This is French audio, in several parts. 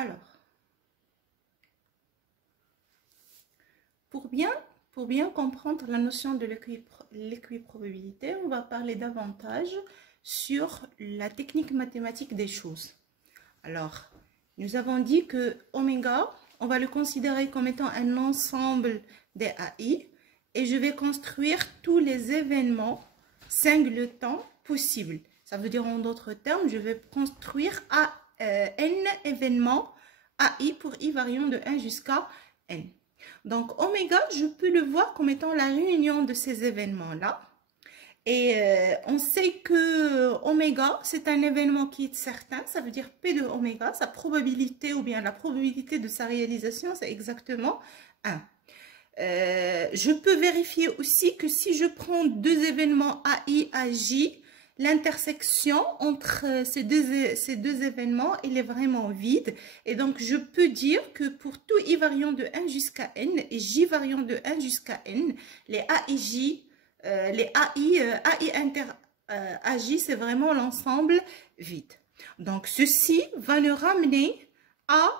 Alors, pour bien comprendre la notion de l'équiprobabilité, on va parler davantage sur la technique mathématique des choses. Alors, nous avons dit que oméga, on va le considérer comme étant un ensemble des AI et je vais construire tous les événements singletons possibles. Ça veut dire en d'autres termes, je vais construire n événements AI pour i variant de 1 jusqu'à n. Donc, oméga, je peux le voir comme étant la réunion de ces événements-là. Et on sait que oméga, c'est un événement qui est certain, ça veut dire P de oméga, sa probabilité ou bien la probabilité de sa réalisation, c'est exactement 1. Je peux vérifier aussi que si je prends deux événements AI, AJ, l'intersection entre ces deux événements, il est vraiment vide. Et donc, je peux dire que pour tout i variant de 1 jusqu'à n et j variant de 1 jusqu'à n, les AIJ, les AI inter AJ, c'est vraiment l'ensemble vide. Donc, ceci va nous ramener à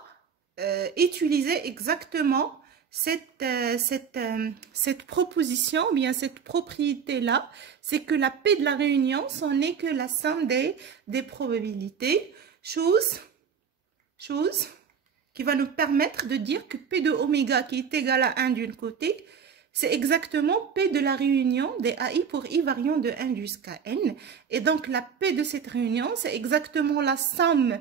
utiliser exactement cette proposition, ou bien cette propriété-là, c'est que la P de la réunion, ce n'est que la somme des probabilités, chose qui va nous permettre de dire que P de oméga qui est égal à 1 d'un côté, c'est exactement P de la réunion des AI pour i variant de 1 jusqu'à n. Et donc, la P de cette réunion, c'est exactement la somme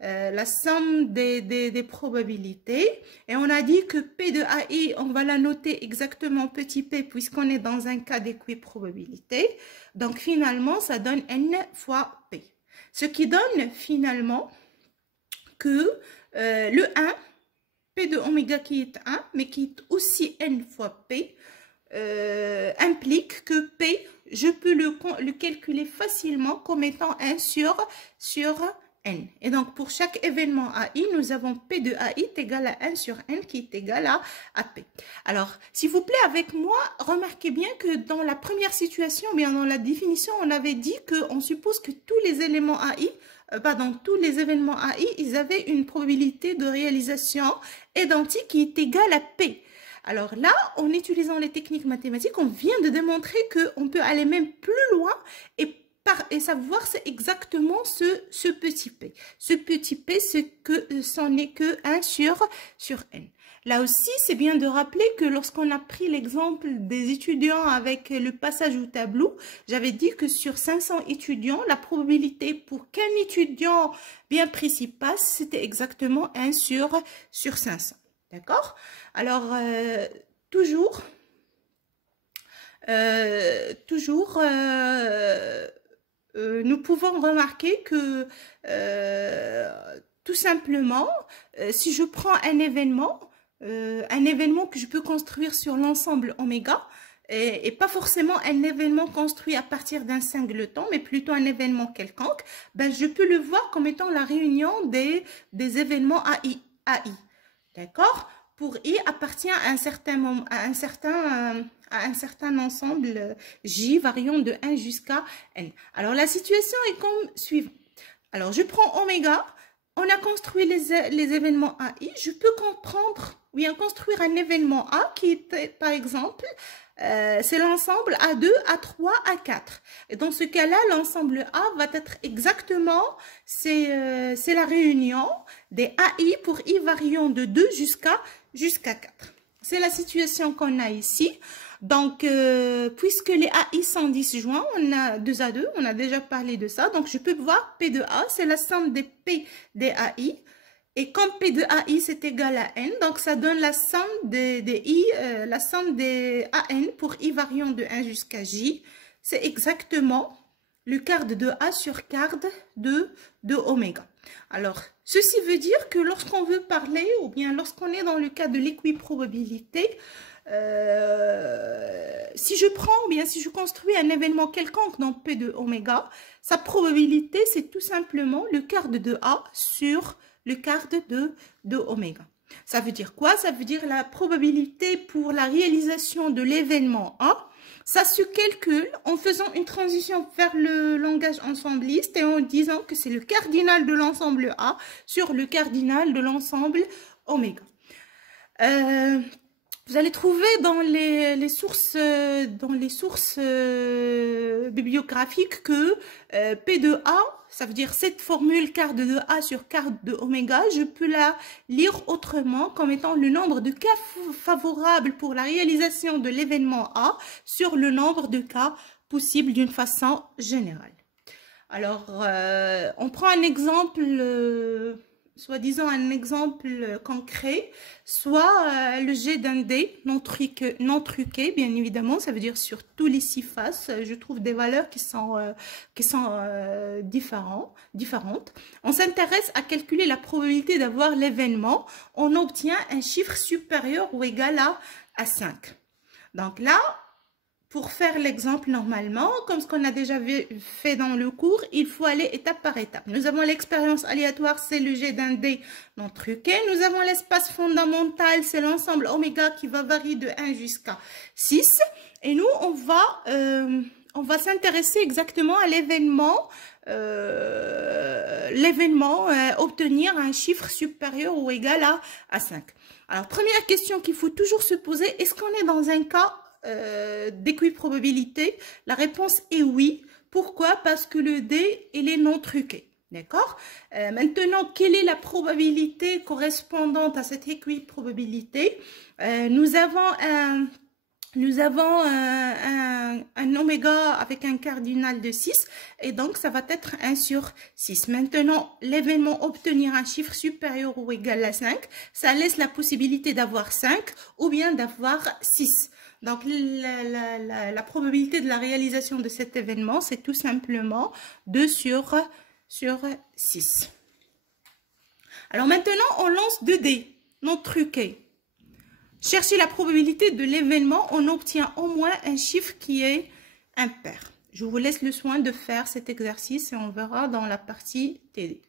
des probabilités. Et on a dit que P de AI, on va la noter exactement petit p puisqu'on est dans un cas d'équiprobabilité. Donc, finalement, ça donne n fois P. Ce qui donne finalement que le 1, P de oméga qui est 1, mais qui est aussi n fois P, implique que P, je peux le calculer facilement comme étant 1 sur n. Et donc, pour chaque événement AI, nous avons P de AI est égal à 1 sur n qui est égal à P. Alors, s'il vous plaît, avec moi, remarquez bien que dans la première situation, bien dans la définition, on avait dit qu'on suppose que tous les éléments AI, tous les événements AI, ils avaient une probabilité de réalisation identique qui est égale à P. Alors là, en utilisant les techniques mathématiques, on vient de démontrer qu'on peut aller même plus loin et savoir c'est exactement ce petit p. Ce petit p, c'en n'est que 1 sur n. Là aussi, c'est bien de rappeler que lorsqu'on a pris l'exemple des étudiants avec le passage au tableau, j'avais dit que sur 500 étudiants, la probabilité pour qu'un étudiant bien précis passe, c'était exactement 1 sur 500. D'accord? Alors, nous pouvons remarquer que tout simplement, si je prends un événement que je peux construire sur l'ensemble oméga, et pas forcément un événement construit à partir d'un singleton, mais plutôt un événement quelconque, ben, je peux le voir comme étant la réunion des événements AI. D'accord? Pour I appartient à un certain ensemble J variant de 1 jusqu'à n. Alors, la situation est comme suivant. Alors, je prends oméga. On a construit les événements AI. Je peux construire un événement A qui est, par exemple, c'est l'ensemble A2, A3, A4. Et dans ce cas-là, l'ensemble A va être exactement, c'est la réunion des AI pour I variant de 2 jusqu'à 4. C'est la situation qu'on a ici. Donc, puisque les AI sont disjoints, on a 2 à 2, on a déjà parlé de ça. Donc, je peux voir P de A, c'est la somme des P des AI. Et comme P de AI, c'est égal à N, donc ça donne la somme des I, la somme des AN pour I variant de 1 jusqu'à J. C'est exactement le quart de A sur quart de oméga. Alors, ceci veut dire que lorsqu'on veut parler, ou bien lorsqu'on est dans le cas de l'équiprobabilité, si je construis un événement quelconque dans P de oméga, sa probabilité, c'est tout simplement le quart de A sur le quart de oméga. Ça veut dire quoi? Ça veut dire la probabilité pour la réalisation de l'événement A Ça se calcule en faisant une transition vers le langage ensembliste et en disant que c'est le cardinal de l'ensemble A sur le cardinal de l'ensemble oméga. Vous allez trouver dans les sources bibliographiques que P de A, ça veut dire cette formule quart de A sur quart de oméga, je peux la lire autrement comme étant le nombre de cas favorables pour la réalisation de l'événement A sur le nombre de cas possibles d'une façon générale. Alors, on prend un exemple... soi-disant un exemple concret, soit le jet d'un dé non truqué, bien évidemment, ça veut dire sur tous les 6 faces, je trouve des valeurs qui sont différentes. On s'intéresse à calculer la probabilité d'avoir l'événement, on obtient un chiffre supérieur ou égal à 5. Donc là, pour faire l'exemple normalement, comme ce qu'on a déjà fait dans le cours, il faut aller étape par étape. Nous avons l'expérience aléatoire, c'est le jet d'un dé non truqué. Nous avons l'espace fondamental, c'est l'ensemble oméga qui va varier de 1 jusqu'à 6. Et nous, on va s'intéresser exactement à l'événement, obtenir un chiffre supérieur ou égal à 5. Alors, première question qu'il faut toujours se poser, est-ce qu'on est dans un cas d'équiprobabilité? La réponse est oui. Pourquoi? Parce que le dé, il est non truqué. D'accord? Maintenant, quelle est la probabilité correspondante à cette équiprobabilité? Nous avons un oméga avec un cardinal de 6 et donc ça va être 1 sur 6. Maintenant, l'événement obtenir un chiffre supérieur ou égal à 5, ça laisse la possibilité d'avoir 5 ou bien d'avoir 6. Donc, la probabilité de la réalisation de cet événement, c'est tout simplement 2 sur 6. Alors maintenant, on lance 2 dés non truqués. Chercher la probabilité de l'événement, on obtient au moins un chiffre qui est impair. Je vous laisse le soin de faire cet exercice et on verra dans la partie TD.